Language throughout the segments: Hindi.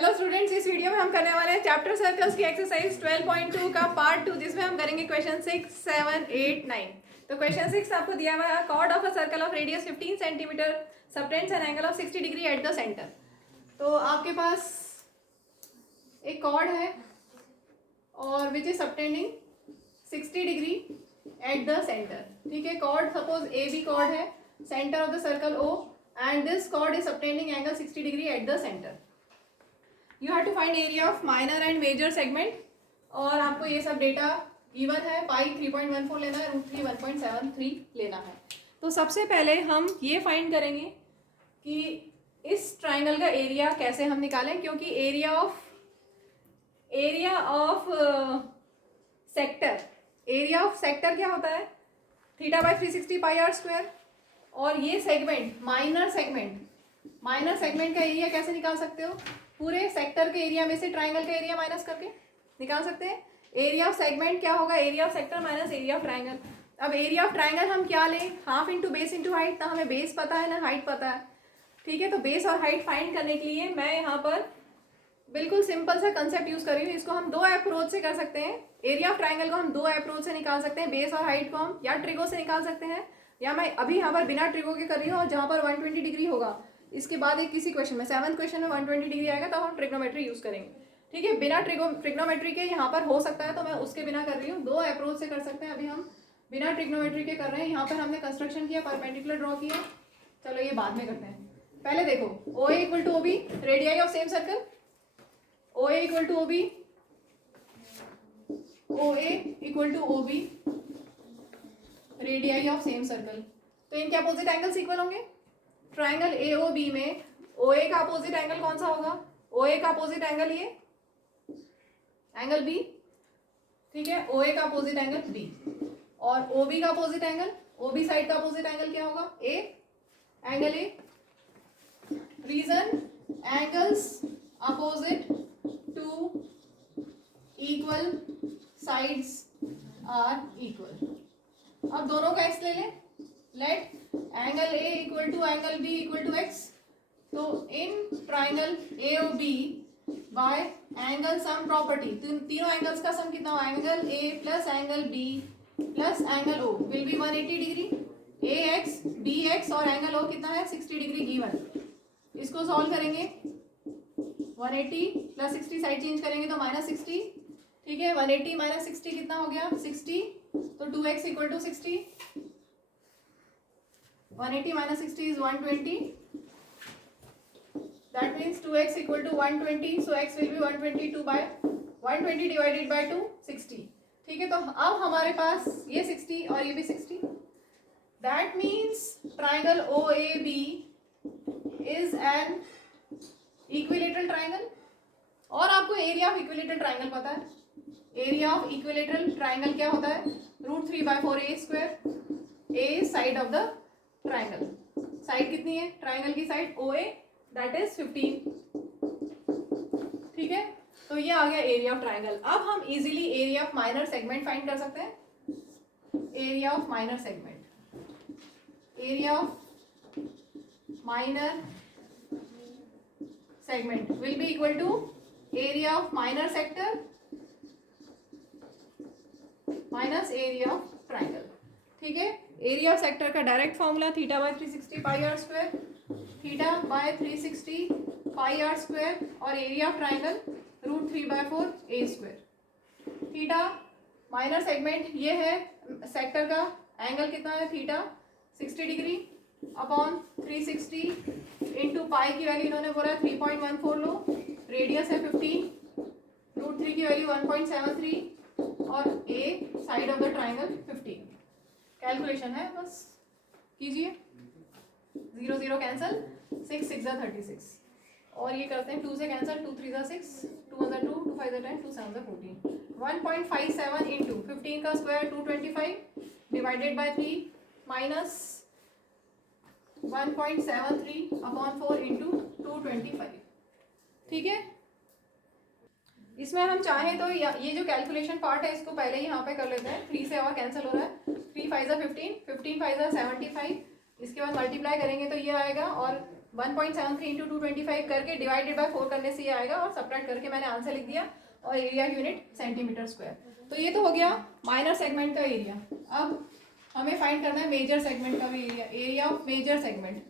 हेलो स्टूडेंट्स, इस वीडियो में हम करने वाले हैं चैप्टर सर्कल्स की एक्सरसाइज 12.2 का पार्ट 2, जिसमें हम करेंगे क्वेश्चन 6, 7, 8, 9। तो क्वेश्चन 6 आपको दिया हुआ है, chord of a circle of radius 15 centimetre subtends an angle of 60 degree at the centre. तो आपके पास एक कॉर्ड है और which is subtending 60 degree at the centre. ठीक है, chord suppose A B chord है, centre of the circle O, and this chord is subtending angle 60 degree at the centre. You have to find area of minor and major segment, और आपको ये सब डेटा गिवन है। पाई 3.14 लेना है, √3 1.73 लेना है। तो सबसे पहले हम ये फाइंड करेंगे कि इस ट्राइंगल का एरिया कैसे हम निकालें, क्योंकि एरिया ऑफ सेक्टर क्या होता है, θ/360 πr²। और ये सेगमेंट माइनर सेगमेंट का एरिया कैसे निकाल सकते हो, पूरे सेक्टर के एरिया में से ट्राइंगल का एरिया माइनस करके निकाल सकते हैं। एरिया ऑफ सेगमेंट क्या होगा, area of sector minus area of triangle. अब एरिया ऑफ ट्राइंगल हम क्या लें, half into base into height. ना हमें बेस पता है ना हाइट पता है। ठीक है, तो बेस और हाइट फाइंड करने के लिए मैं यहाँ पर बिल्कुल सिंपल सा कंसेप्ट यूज कर रही हूँ। इसको हम दो अप्रोच से कर सकते हैं। एरिया ऑफ ट्राइंगल को हम दो अप्रोच से निकाल सकते हैं। बेस और हाइट को हम या ट्रिगो से निकाल सकते हैं, या मैं अभी यहाँ पर बिना ट्रिगो के कर रही हूँ, और जहाँ पर 120 डिग्री होगा इसके बाद एक किसी क्वेश्चन में 7th क्वेश्चन में 120 डिग्री आएगा, तब हम ट्रिग्नोमेट्री यूज करेंगे। ठीक है, बिना ट्रिग्नोमेट्री के यहाँ पर हो सकता है, तो मैं उसके बिना कर रही हूँ। दो अप्रोच से कर सकते हैं। अभी हम बिना ट्रिग्नोमेट्री के कर रहे हैं। यहाँ पर हमने कंस्ट्रक्शन किया, परपेंडिकुलर ड्रॉ किया। चलो ये बाद में करते हैं। पहले देखो, O A equal to O B, radii of same circle. O A equal to O B, O A equal to O B, radii of same circle. तो इनके अपोजिट एंगल्स इक्वल होंगे। ट्राइंगल ए ओ बी में ओ ए का अपोजिट एंगल कौन सा होगा, ओ ए का अपोजिट एंगल ये एंगल बी। ठीक है, ओ ए का अपोजिट एंगल बी, और ओ बी का opposite angle, O B side का अपोजिट एंगल क्या होगा, A, angle A. Reason, angles opposite to equal sides are equal. अब दोनों का एक्स ले लें। Let angle A equal to angle B equal to X. तो in triangle A O B by angle sum property, तीनों एंगल्स का सम कितना हो, angle A plus angle B plus angle O will be 180 degree. A X B X और एंगल ओ कितना है 60 डिग्री गिवन। इसको सॉल्व करेंगे, 180 प्लस 60 साइड चेंज करेंगे तो -60। ठीक है, 180 माइनस 60 कितना हो गया 60। तो 2x equal to 60, 180 minus 60 is 120. That means 2x equal to 120. So x will be 122 by 120 divided by 2, 60. ठीक है, तो अब हमारे पास ये 60 और ये भी 60. That means triangle OAB is an equilateral triangle. और आपको एरिया ऑफ इक्विलेटरल ट्राइंगल पता है। एरिया ऑफ इक्विलेटरल ट्राइंगल क्या होता है, √3/4a²। A side of the triangle, side कितनी है ट्राइंगल की साइड OA, दैट इज 15। ठीक है, तो ये आ गया एरिया ऑफ ट्राइंगल। अब हम easily area of minor segment find कर सकते हैं। Area of minor segment, area of minor segment will be equal to area of minor sector minus area of triangle. ठीक है, एरिया ऑफ सेक्टर का डायरेक्ट फॉर्मूला θ/360 πr², θ/360 πr², और area of triangle √3/4a²। Theta minor segment ये है, सेक्टर का एंगल कितना है theta 60 degree upon 360 into pi की वैल्यू इन्होंने बोला 3.14 लो, रेडियस है 15, √3 की वैल्यू 1.73, और A side of the triangle 15। Calculation है, बस कीजिए। 0 0 कैंसल, 6 6 36, और ये करते हैं 2 से कैंसल, 2 3 6, 2 1 2, 2 5 10, 2 7 14। 1.57 इंटू 15 का square 225 divided by 3 minus 1.73 upon 4 into 225। ठीक है, इसमें हम चाहें तो ये जो कैलकुलेशन पार्ट है इसको पहले ही यहाँ पे कर लेते हैं। 3 से और कैंसिल हो रहा है, 3 5 15, 15 5 75, इसके बाद मल्टीप्लाई करेंगे तो ये आएगा, और 1.73 इंटू 225 करके डिवाइडेड बाय 4 करने से ये आएगा, और सब्ट्रैक्ट करके मैंने आंसर लिख दिया, और एरिया यूनिट सेंटीमीटर स्क्वायर। तो ये तो हो गया माइनर सेगमेंट का एरिया। अब हमें फाइंड करना है मेजर सेगमेंट का भी area, area of major segment.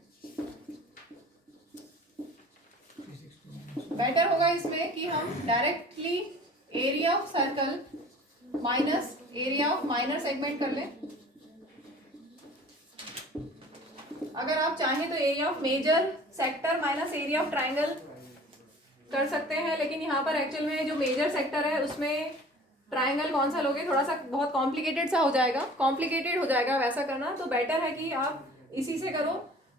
Better होगा इसमें कि हम directly area of circle minus area of minor segment कर लें। अगर आप चाहें तो area of major sector minus area of triangle कर सकते हैं, लेकिन यहाँ पर एक्चुअल में जो मेजर सेक्टर है उसमें ट्राइंगल कौन सा लोगे, थोड़ा सा बहुत कॉम्प्लिकेटेड सा हो जाएगा, कॉम्प्लिकेटेड हो जाएगा वैसा करना। तो बेटर है कि आप इसी से करो।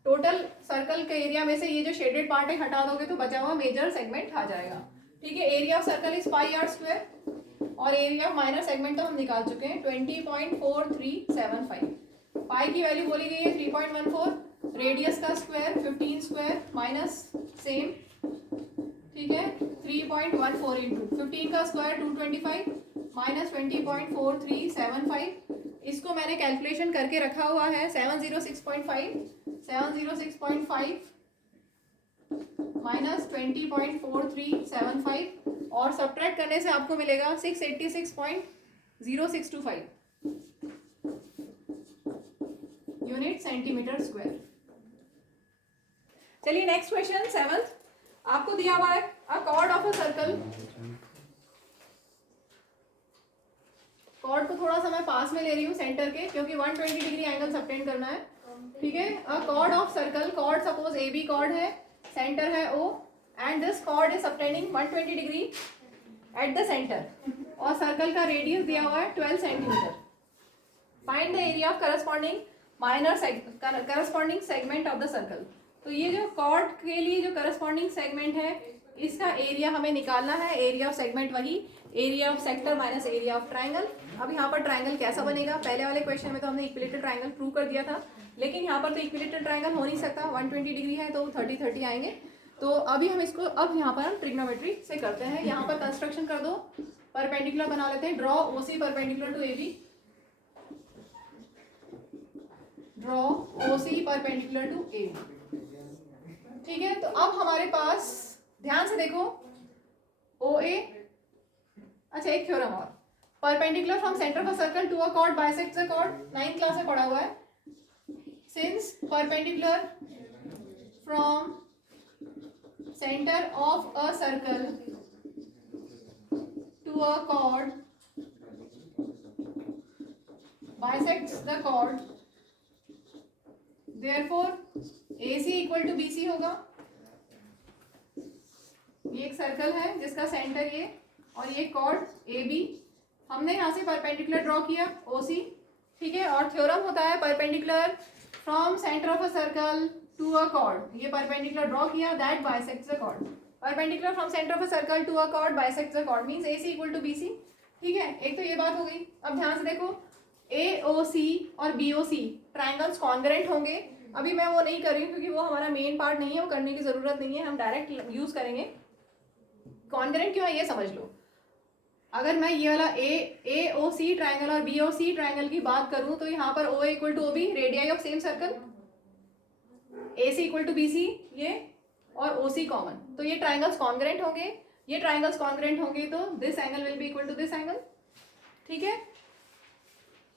टोटल सर्कल के एरिया में से ये जो शेडेड पार्ट है हटा दोगे तो बचा हुआ मेजर सेगमेंट आ जाएगा। ठीक है, area of circle is pi R square, और एरिया ऑफ माइनर सेगमेंट तो हम निकाल चुके हैं 20.4375। पाई की वैल्यू बोली गई है 3.14, रेडियस का स्क्वायर 15 स्क्वायर माइनस सेम, ठीक है 3.14 इंटू 15 का स्क्वायर 225 माइनस 20.4375। इसको मैंने कैलकुलेशन करके रखा हुआ है 706.5 माइनस 20.4375, और सब्ट्रैक्ट करने से आपको मिलेगा 686.0625 यूनिट सेंटीमीटर स्क्वायर। चलिए नेक्स्ट क्वेश्चन 7th आपको दिया हुआ है a chord of a circle. Chord को थोड़ा सा मैं पास में ले रही हूँ सेंटर के, क्योंकि 120 डिग्री एंगल सबटेंड करना है। ठीक है, a chord of circle, chord suppose A B chord है, सेंटर है O, and this chord is subtending 120 degree at the centre, और सर्कल का रेडियस दिया हुआ है 12 centimetre. Find the area of corresponding minor corresponding segment of the circle. तो ये जो कॉर्ड के लिए जो करस्पॉन्डिंग सेगमेंट है इसका एरिया हमें निकालना है। एरिया ऑफ सेगमेंट वही area of sector minus area of triangle. अब यहाँ पर ट्राइंगल कैसा बनेगा, पहले वाले क्वेश्चन में तो हमने इक्विलेटरल ट्राइंगल प्रूव कर दिया था, लेकिन यहाँ पर तो इक्विलेटरल ट्राइंगल हो नहीं सकता, 120 डिग्री है तो 30-30 आएंगे। तो अभी हम इसको अब यहाँ पर हम ट्रिग्नोमेट्री से करते हैं। यहाँ पर कंस्ट्रक्शन कर दो, परपेंडिकुलर बना लेते हैं। Draw OC perpendicular to AB, draw OC perpendicular to AB। ठीक है, तो अब हमारे पास ध्यान से देखो OA, अच्छा एक थ्योरम और, perpendicular from centre of a circle to a chord bisects a chord, 9th class में पढ़ा हुआ है। Since perpendicular from centre of a circle to a chord bisects the chord, therefore AC equal to BC होगा। ये एक सर्कल है जिसका सेंटर ये, और ये कॉर्ड AB, हमने यहाँ से परपेंडिकुलर ड्रॉ किया OC। ठीक है, और थ्योरम होता है perpendicular from centre of a circle to a chord, ये परपेंडिकुलर ड्रॉ किया, that bisects the chord. Perpendicular from centre of a circle to a chord bisects the chord means AC equal to BC। ठीक है, एक तो ये बात हो गई। अब ध्यान से देखो AOC और BOC ट्राइंगल्स कॉन्ग्रेंट होंगे। अभी मैं वो नहीं कर रही हूँ क्योंकि वो हमारा मेन पार्ट नहीं है, वो करने की जरूरत नहीं है, हम डायरेक्ट यूज करेंगे। कॉन्ग्रेंट क्यों है ये समझ लो। अगर मैं ये वाला AOC ट्राइंगल और BOC ट्राइंगल की बात करूं तो यहाँ पर OA equal to OB, radii of same circle, AC equal to BC ये, और OC कॉमन, तो ये ट्राइंगल्स कॉन्ग्रेंट होंगे। ये ट्राइंगल्स कॉन्ग्रेंट होंगे तो this angle will be equal to this angle. ठीक है,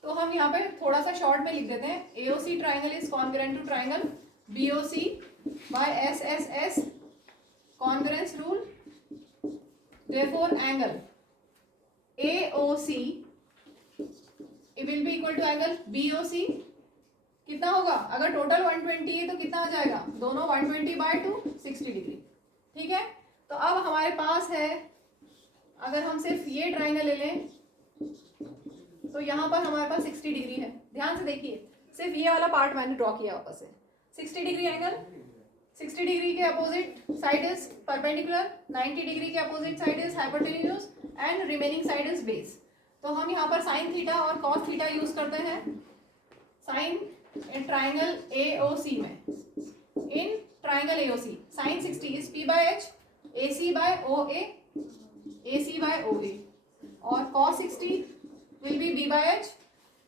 तो हम यहाँ पे थोड़ा सा शॉर्ट में लिख देते हैं, AOC triangle is congruent to triangle BOC by SSS congruence rule, therefore angle AOC it will be equal to angle BOC। कितना होगा, अगर टोटल 120 है तो कितना आ जाएगा, दोनों 120/2 60 डिग्री। ठीक है, तो अब हमारे पास है, अगर हम सिर्फ ये ट्राइंगल ले लें तो यहाँ पर हमारे पास 60 डिग्री है। ध्यान से देखिए, सिर्फ ये वाला पार्ट मैंने ड्रॉ किया वापस से, 60 डिग्री एंगल, 60 डिग्री के opposite side is perpendicular, 90 degree के opposite side is hypotenuse, and remaining side is base. तो हम यहाँ पर साइन थीटा और कॉस थीटा यूज करते हैं। साइन इन ट्राइंगल AOC में, in triangle AOC sine 60 is P/H, AC by OA, और cos 60 will be B/H,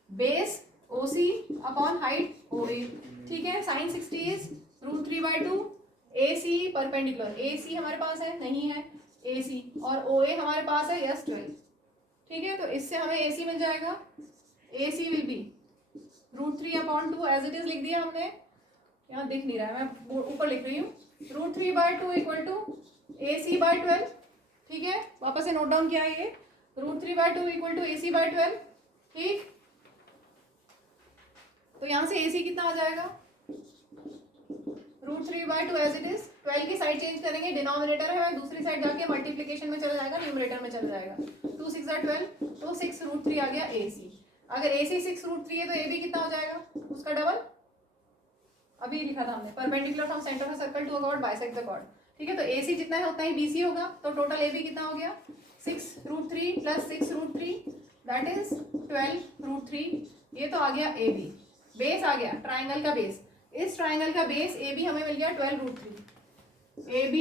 base OC upon height OA। ठीक है, sine 60 is √3/2, AC perpendicular, AC हमारे पास है नहीं है AC, और OA हमारे पास है यस 12, ठीक है। तो इससे हमें AC मिल जाएगा, AC will be √3/2 as it is लिख दिया हमने, यहाँ दिख नहीं रहा है मैं ऊपर लिख रही हूँ, √3/2 इक्वल टू AC/12, ठीक है। वापस से नोट डाउन किया है ये, √3/2 इक्वल टू AC/12, ठीक। तो यहाँ से AC कितना आ जाएगा, √3/2 एज इट इज, 12 की साइड चेंज करेंगे, डिनोमिनेटर है दूसरी साइड जाके मल्टीप्लिकेशन में चला जाएगा, न्यूमरेटर में चला जाएगा, 2 6 12, तो 6√3 आ गया AC। अगर AC 6√3 है तो AB कितना हो जाएगा, उसका डबल, अभी लिखा था हमने, perpendicular from centre of circle to a chord bisect the chord, ठीक है। तो AC जितना है उतना ही BC होगा, तो टोटल AB कितना हो गया 6√3 प्लस 6√3 दैट इज 12√3, ये तो आ गया AB, बेस आ गया ट्राइंगल का बेस, इस ट्राइंगल का बेस AB हमें मिल गया 12√3, AB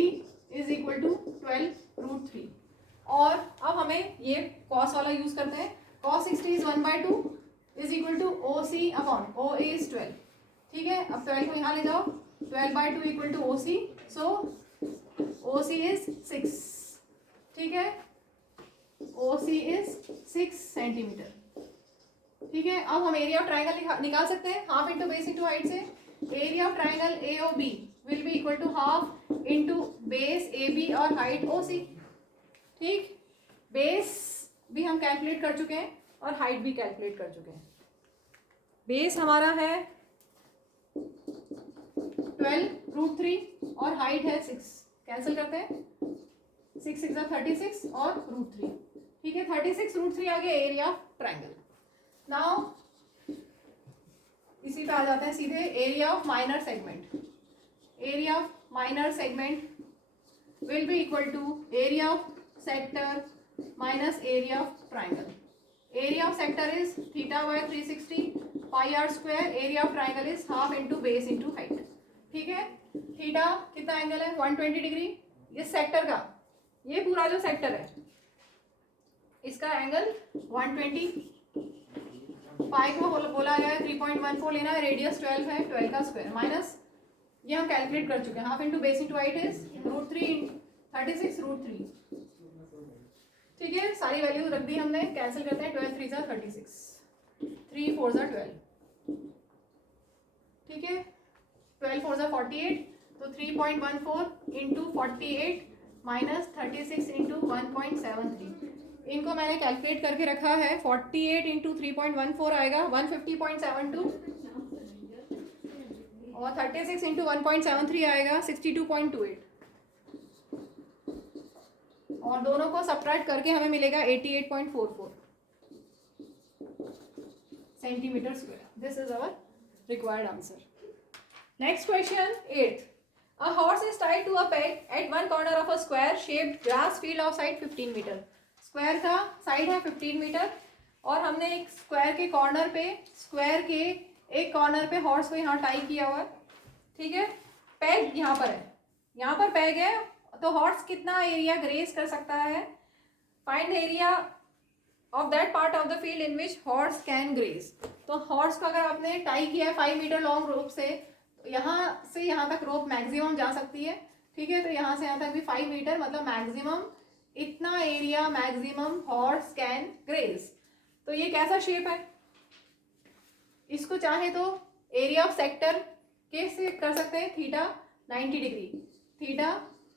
इज इक्वल टू 12√3। और अब हमें ये कॉस वाला यूज करते हैं, cos 60 is 1/2 is equal to OC upon OA is 12, ठीक है। अब 12 को यहाँ ले जाओ, 12/2 equal to OC, so OC is 6, ठीक है, OC इज 6 सेंटीमीटर, ठीक है। अब हम एरिया ऑफ ट्राइंगल निकाल सकते हैं, half into base into height से, area of triangle AOB will be equal to half into base AB और हाइट OC, ठीक। बेस भी हम कैलकुलेट कर चुके हैं और हाइट भी कैलकुलेट कर चुके हैं। बेस हमारा है 12√3 और हाइट है 6, कैंसिल करते हैं, 6 6 36 और √3, ठीक है। 36√3 आ गया एरिया ऑफ ट्राइंगल। नाउ इसी पे आ जाते हैं सीधे, area of minor segment, area of minor segment will be equal to area of sector minus area of triangle. Area of sector is θ/360 πr², area of triangle is half into base into height, ठीक है। थीटा कितना एंगल है 120 डिग्री, इस सेक्टर का, ये पूरा जो सेक्टर है इसका एंगल 120, पाई को बोला गया है 3.14 लेना है, रेडियस 12 है, 12 का स्क्वायर माइनस, ये हम कैलकुलेट कर चुके हैं, half into base into height is √3 36√3, ठीक है। सारी वैल्यू रख दी हमने, कैंसिल करते हैं, 12 3 36, 3 4 12, ठीक है, 12 4 48, तो 3.14 इंटू 48 माइनस 36 इंटू 1.73, इनको मैंने कैलकुलेट करके रखा है, 48 इंटू 3.14 आएगा 150.72, और 36 इंटू 1.73 आएगा 62.28, और दोनों को सब्ट्रैक्ट करके हमें मिलेगा 88.44 centimetre square. This is our required answer. Next question 8th, a horse is tied to a peg at one corner of a square shaped grass field of side 15 metre, square का साइड है 15 मीटर, और हमने एक स्क्वायर के कॉर्नर पे, स्क्वायर के एक कॉर्नर पे हॉर्स को यहाँ टाई किया हुआ है, ठीक है। पैग यहाँ पर है, यहाँ पर पैग है, तो हॉर्स कितना एरिया ग्रेस कर सकता है, find area of that part of the field in which horse can grace. तो हॉर्स को अगर आपने टाई किया है 5 मीटर लॉन्ग रोप से, तो यहाँ से यहाँ तक रोप मैक्सिमम जा सकती है, ठीक है। तो यहाँ से यहाँ तक भी 5 मीटर, मतलब मैक्सिमम इतना area maximum horse can grace. तो ये कैसा शेप है, इसको चाहे तो एरिया ऑफ सेक्टर कैसे कर सकते हैं, थीटा 90 डिग्री, थीटा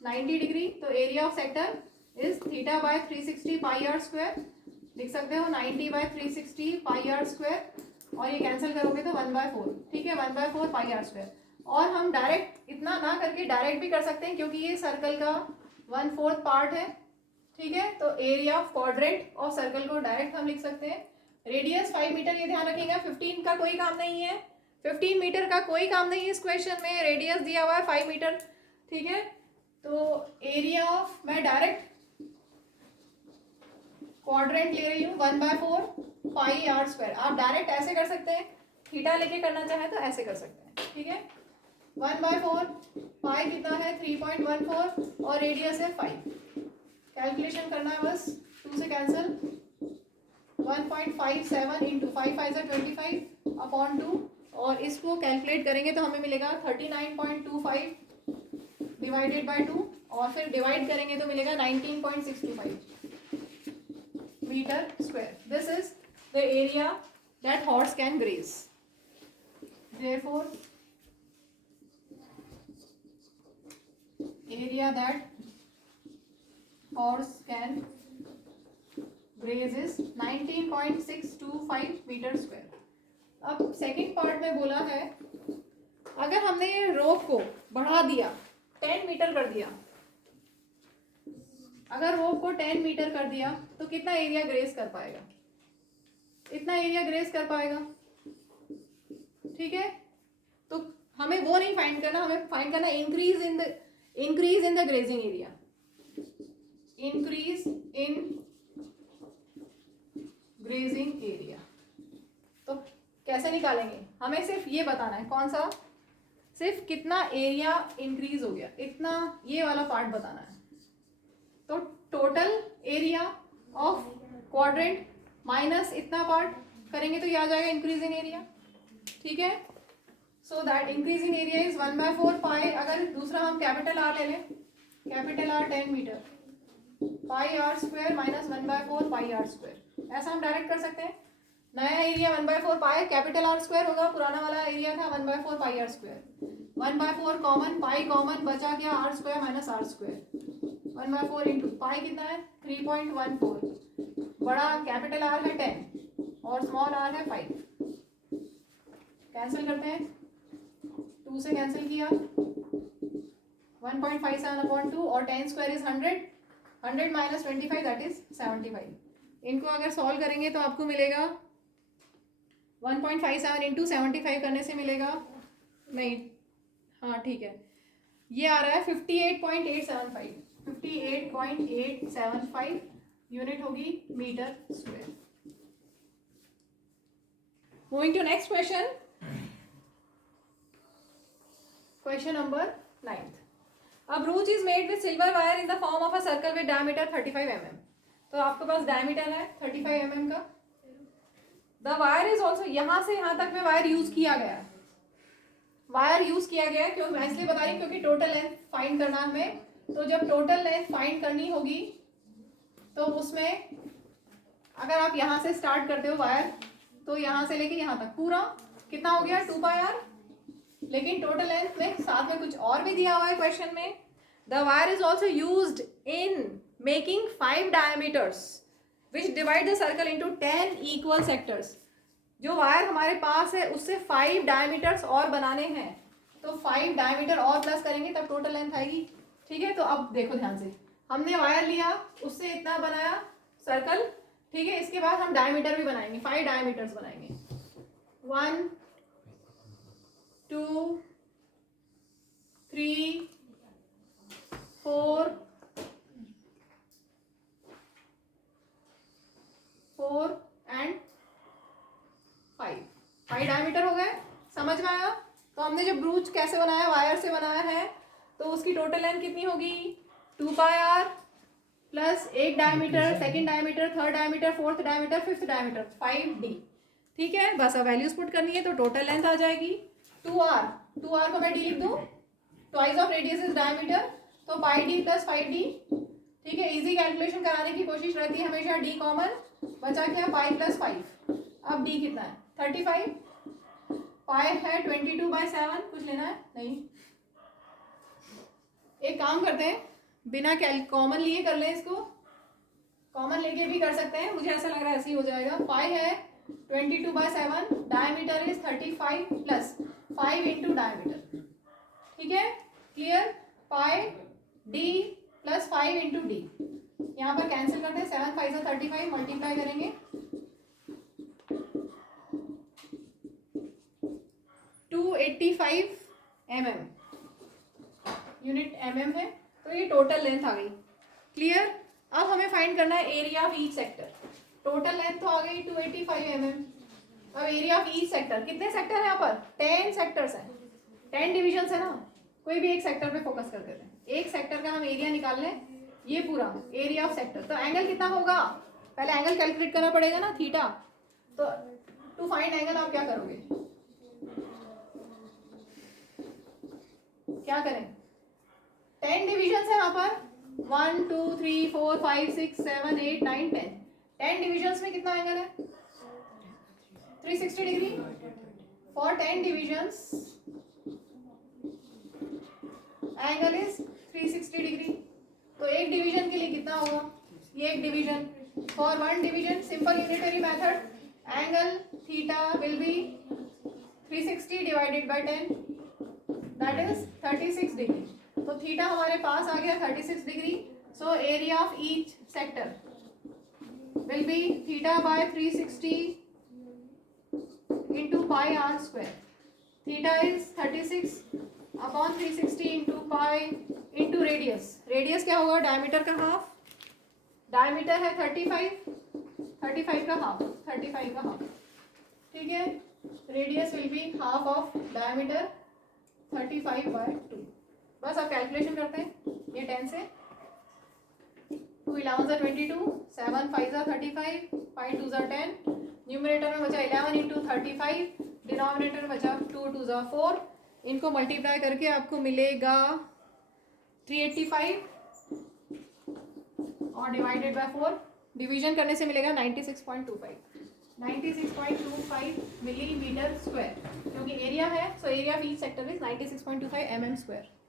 90 डिग्री, तो area of sector is θ/360 πr², लिख सकते हो 90/360 πr², और ये कैंसिल करोगे तो 1/4, ठीक है, 1/4 πr²। और हम डायरेक्ट इतना ना करके डायरेक्ट भी कर सकते हैं, क्योंकि ये सर्कल का 1/4 पार्ट है, ठीक है। तो area of quadrant of circle को डायरेक्ट हम लिख सकते हैं, रेडियस 5 मीटर, ये ध्यान रखिएगा, 15 का कोई काम नहीं है, 15 मीटर का कोई काम नहीं है इस क्वेश्चन में, रेडियस दिया हुआ है 5 मीटर, ठीक है। तो एरिया ऑफ, मैं डायरेक्ट क्वाड्रेंट ले रही हूँ 1/4 πr², आप डायरेक्ट ऐसे कर सकते हैं, थीटा लेके करना चाहे तो ऐसे कर सकते हैं, ठीक है। 1/4 पाई कितना है 3.14, और रेडियस है 5, कैलकुलेशन करना है बस, 2 से कैंसिल, 1.57 इंटू 5 5 25 अपॉन 2, और इसको कैलकुलेट करेंगे तो हमें मिलेगा 39.25 डिवाइडेड बाय 2 और फिर डिवाइड करेंगे तो मिलेगा 19.625 metre square. This is the area that horse can graze. Therefore, area that horse can graze is 19.625 metre square. अब सेकेंड पार्ट में बोला है अगर हमने ये रोप को बढ़ा दिया 10 मीटर कर दिया, अगर रोप को 10 मीटर कर दिया तो कितना एरिया ग्रेज कर पाएगा? इतना एरिया ग्रेज कर पाएगा. ठीक है, तो हमें वो नहीं फाइंड करना, हमें फाइंड करना increase in the grazing area. Increase in grazing area. तो कैसे निकालेंगे? हमें सिर्फ ये बताना है. कौन सा? सिर्फ कितना एरिया इंक्रीज हो गया, इतना, ये वाला पार्ट बताना है. तो total area of quadrant minus इतना पार्ट करेंगे तो ये आ जाएगा इंक्रीजिंग एरिया. ठीक है, so that increasing area is 1/4 pi. अगर दूसरा हम कैपिटल आर ले लें, capital R 10 metre, pi R square minus 1/4 pi R square. ऐसा हम डायरेक्ट कर सकते हैं. नया area 1/4 pi capital R square होगा, पुराना वाला एरिया था 1/4 पाई आर स्क्वायर. 1/4 कॉमन, पाई कॉमन, बचा क्या? R square minus R square. 1/4 into pi कितना है? 3.14. बड़ा कैपिटल आर है 10 और स्मॉल आर है 5. कैंसिल करते हैं, 2 से कैंसिल किया, 1.57/2 और 10 square is 100. 100 minus 25 that is 75. इनको अगर सॉल्व करेंगे तो आपको मिलेगा 1.57 इंटू 75 करने से मिलेगा, नहीं, हाँ ठीक है, ये आ रहा है 58.875. 58.875 यूनिट होगी metre square. Moving to next question. Question number 9th. A brooch is made with silver wire in the form of a circle with diameter 35 mm. तो आपके पास डायमीटर है 35 mm का. The wire is also, यहाँ से यहाँ तक में वायर यूज किया गया है. वायर यूज किया गया है क्यों? मैं इसलिए बता रही हूँ क्योंकि टोटल लेंथ फाइंड करना हमें. तो जब टोटल लेंथ फाइंड करनी होगी तो उसमें अगर आप यहाँ से स्टार्ट करते हो वायर, तो यहाँ से लेके यहाँ तक पूरा कितना हो गया? 2 पाई आर. लेकिन टोटल लेंथ में साथ में कुछ और भी दिया हुआ है क्वेश्चन में. The wire is also used in making 5 diameters which divide the circle into 10 equal sectors. जो वायर हमारे पास है उससे 5 डायमीटर्स और बनाने हैं, तो 5 डायमीटर और प्लस करेंगे तब टोटल लेंथ आएगी. ठीक है, तो अब देखो ध्यान से, हमने वायर लिया, उससे इतना बनाया सर्कल. ठीक है, इसके बाद हम डायमीटर भी बनाएंगे, 5 डायमीटर्स बनाएंगे. 1 2 3 4 एंड 5. 5 डायमीटर हो गए. समझ में आया? तो हमने जो ब्रूच कैसे बनाया, वायर से बनाया है, तो उसकी टोटल लेंथ कितनी होगी? 2 पाई आर प्लस एक diameter, second diameter, third diameter, fourth diameter, fifth diameter, 5D. ठीक है, बस अब वैल्यूज पुट करनी है तो टोटल लेंथ आ जाएगी 2R. 2R को मैं D लिख दूँ, twice of radius is diameter, तो पाई D प्लस 5D. ठीक है, इजी कैलकुलेशन कराने की कोशिश रहती है हमेशा. D कॉमन, बचा क्या? Pi plus 5. अब D कितना है? 35. पाई है 22/7. कुछ लेना है? नहीं. एक काम करते हैं, बिना कॉमन लिए कर लें इसको. कॉमन लेके भी कर सकते हैं, मुझे ऐसा लग रहा है ऐसे ही हो जाएगा. पाई है 22/7, diameter is 35 plus 5 into diameter. ठीक है, क्लियर? पाई D प्लस 5 इंटू D. यहाँ पर कैंसिल करते हैं, 7 5 35, मल्टीप्लाई करेंगे 285 mm. यूनिट mm है, तो ये टोटल लेंथ आ गई. क्लियर? अब हमें फाइंड करना है area of each sector. Total length तो आ गई 285 mm. अब एरिया ऑफ ईच सेक्टर, कितने सेक्टर है यहाँ पर? 10 सेक्टर्स हैं, 10 डिविजन्स है ना. कोई भी एक सेक्टर पे फोकस कर देते हैं. एक सेक्टर का हम एरिया निकाल लें, ये पूरा एरिया ऑफ सेक्टर. तो एंगल कितना होगा? पहले एंगल कैलकुलेट करना पड़ेगा ना, थीटा. तो टू फाइंड एंगल आप क्या करोगे? क्या करें? 10 डिविजन है यहाँ पर, 1 2 3 4 5 6 7 8 9 10। 10 डिविजन में कितना एंगल है? 360 degree. For 10 divisions angle is 360 degree. तो एक डिवीजन के लिए कितना होगा? ये एक division. For one division simple unitary method, angle theta will be 360 divided by 10, that is 36 degree. तो थीटा हमारे पास आ गया 36 degree. So area of each sector will be theta by 360 into pi r square. Theta is 36 upon 360 into pi into radius. Radius क्या होगा? डायमीटर का हाफ। डायमीटर है 35, 35 का हाफ, 35 का हाफ, ठीक है। Radius will be half of diameter 35/2। बस अब कैलकुलेशन करते हैं। ये 10 से 2 11 22, 7 5 35, 5 2 10। न्यूमरेटर में बचा 11 इंटू 35, डिनोमिनेटर में बचा 2 2 4। इनको मल्टीप्लाई करके आपको मिलेगा 385 और डिवाइडेड बाय 4 डिवीजन करने से मिलेगा 96.25 मिलीमीटर स्क्वायर, क्योंकि एरिया है। So area of each sector is 96.25 mm square.